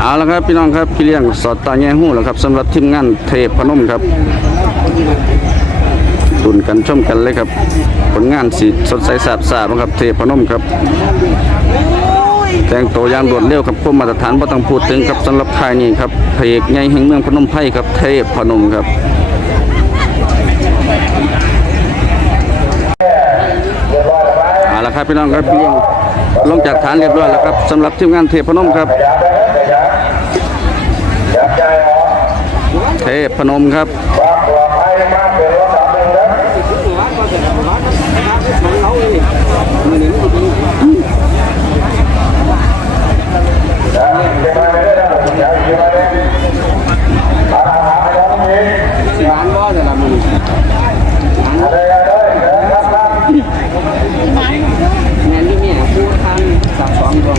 เอาละครับพี่น้องครับพี่เลี้ยงสอดตาแง่หู้แล้วครับสำหรับทีมงานเทพพนมครับตุนกันชมกันเลยครับ ผลงานสีสดใสสาบสาบครับเทพพนมครับแต่งตัวอย่างรวดเร็วครับพวกมาตรฐานบ่ต้องพูดถึงครับสำหรับใค่ายนี้ครับพระเอกใหญ่แห่งเมืองพนมไพรครับเทพพนมครับเอาละครับพี่น้องครับพี่เลี้ยงลงจากฐานเรียบร้อยแล้วครับสำหรับทีมงานเทพพนมครับ ทพพนมครับ แม่นที่เนี่ยพูดทางสามสองดวง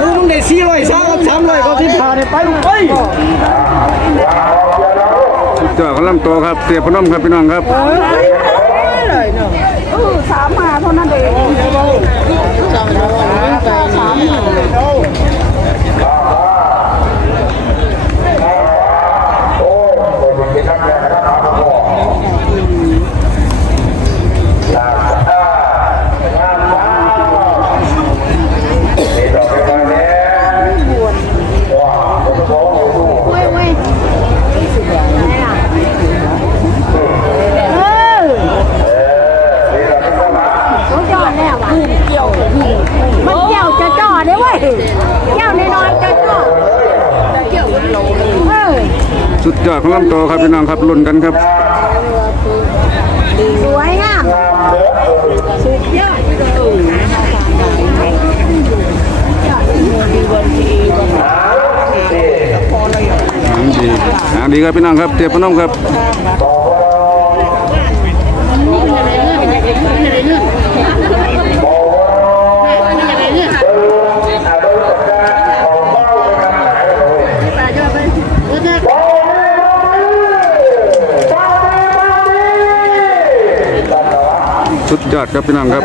กูมึงได้สี่ร้ อยสามกับสามร้อยก็ที่ผ่านไปลูกไปเจ้าของลำตัวครับเทพพนมครับพี่น้องครับ สามมาเท่านั้นเอง เขาจอดแล้วอะมันเกี่ยวจะจอดได้ เว้ยเกี่ยวน้อยๆจะจอดเออสุดยอดของลำตัวครับพี่น้องครับลุ้นกันครับ สวยงามสุดยอดดีอ่าดีครับพี่น้องครับเทพพนมครับ สุดยอดครับพี่น้องครับ